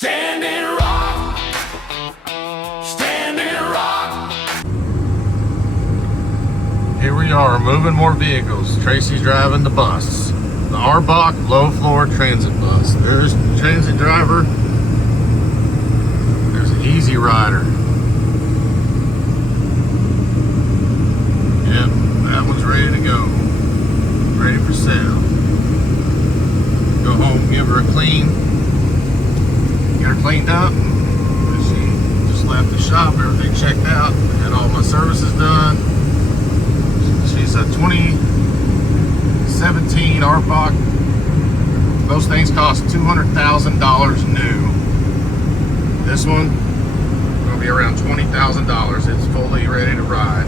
Standing rock, standing rock. Here we are, moving more vehicles. Tracy's driving the bus, the Arbach low floor transit bus. There's the transit driver. There's an easy rider. Yep, that one's ready to go. Ready for sale. Go home, give her a clean. Get her cleaned up. She just left the shop, everything checked out. Had all my services done. She's a 2017 Arbach. Those things cost $200,000 new. This one will be around $20,000. It's fully ready to ride.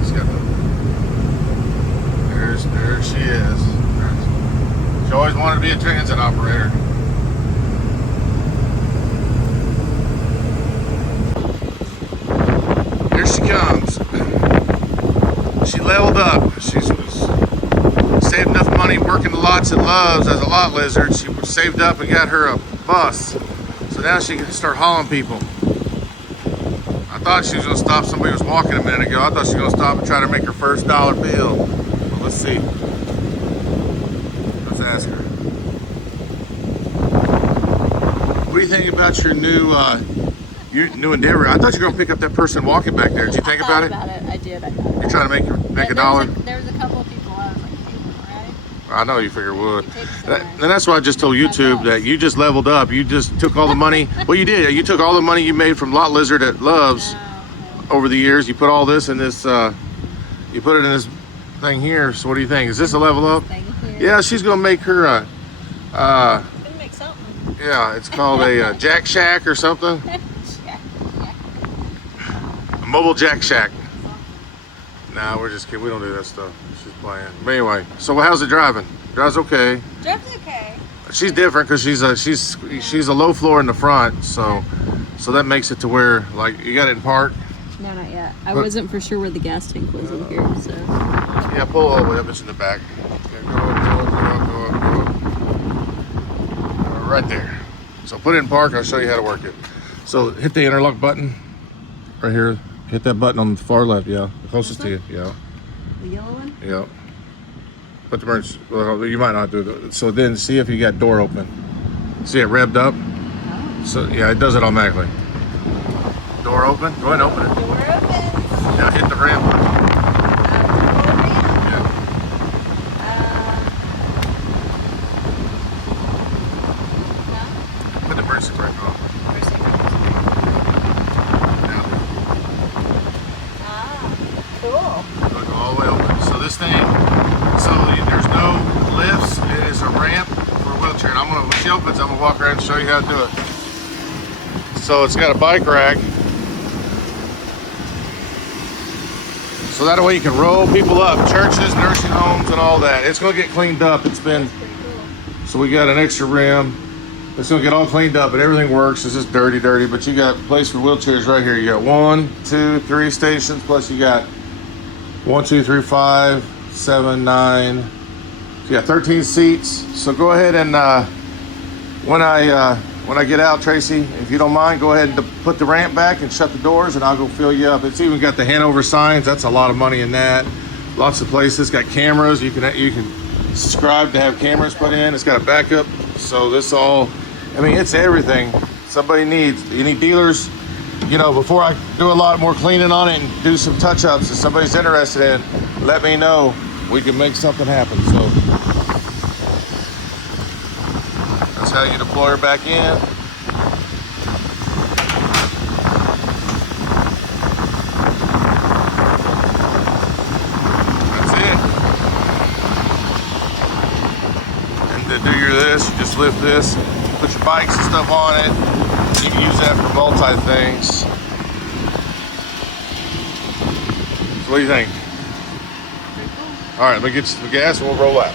It's got the, there she is. She always wanted to be a transit operator. Here she comes. She leveled up. She's saved enough money working the lots at Love's as a lot lizard. She saved up and got her a bus. So now she can start hauling people. I thought she was going to stop. Somebody was walking a minute ago. I thought she was going to stop and try to make her first dollar bill. Well, let's see. Let's ask her. What do you think about your new endeavor? I thought you were going to pick up that person walking back there. Did you think about it? I did. You're trying to make a dollar? There was a couple of people I was like, hey, right? I know you figure it would. And that's why I just told YouTube that you just leveled up. You just took all the money. Well, you did. You took all the money you made from Lot Lizard at Love's over the years. You put all this in this, you put it in this thing here. So what do you think? Is this a level up? Yeah, she's going to make her a, Gonna make something. yeah, it's called a Jack Shack or something. A mobile Jack Shack. Nah, we're just kidding. We don't do that stuff. She's playing. But anyway, so how's it driving? Drives okay. Drives okay. She's different because she's a low floor in the front, so that makes it to where, like, you got it in park. No, not yet. I wasn't for sure where the gas tank was in here, so. Yeah, pull all the way up. It's in the back. Okay, go up. Right there. So put it in park. I'll show you how to work it. So hit the interlock button right here. Hit that button on the far left. Yeah, the closest to you. Yeah. The yellow one? Yeah. Put the emergency. Well, you might not do it. So then see if you got door open. See it revved up? Oh. So yeah, it does it automatically. Door open? Go ahead and open it. Door open. Now hit the ramp button. Yeah. Put the emergency brake on. Cool. It'll go all the way open. So this thing, there's no lifts. It is a ramp for a wheelchair. And when she opens, I'm gonna walk around and show you how to do it. So it's got a bike rack. So that way you can roll people up, churches, nursing homes, and all that. It's gonna get cleaned up. It's been, so we got an extra rim. It's gonna get all cleaned up, but everything works. It's just dirty, but you got a place for wheelchairs right here. You got 1, 2, 3 stations, plus you got 1, 2, 3, 5, 7, 9. So you got 13 seats. So go ahead and when I get out, Tracy, if you don't mind, go ahead and put the ramp back and shut the doors, and I'll go fill you up. It's even got the Hanover signs. That's a lot of money in that. Lots of places got cameras. You can subscribe to have cameras put in. It's got a backup. So this all, I mean, it's everything somebody needs. You need dealers. You know, before I do a lot more cleaning on it and do some touch-ups, if somebody's interested in, let me know. We can make something happen. So that's how you deploy her back in. That's it. And to do this, you just lift this, put your bikes and stuff on it. You can use that for multi-things. So what do you think? Pretty cool. All right, let me get you some gas and we'll roll out.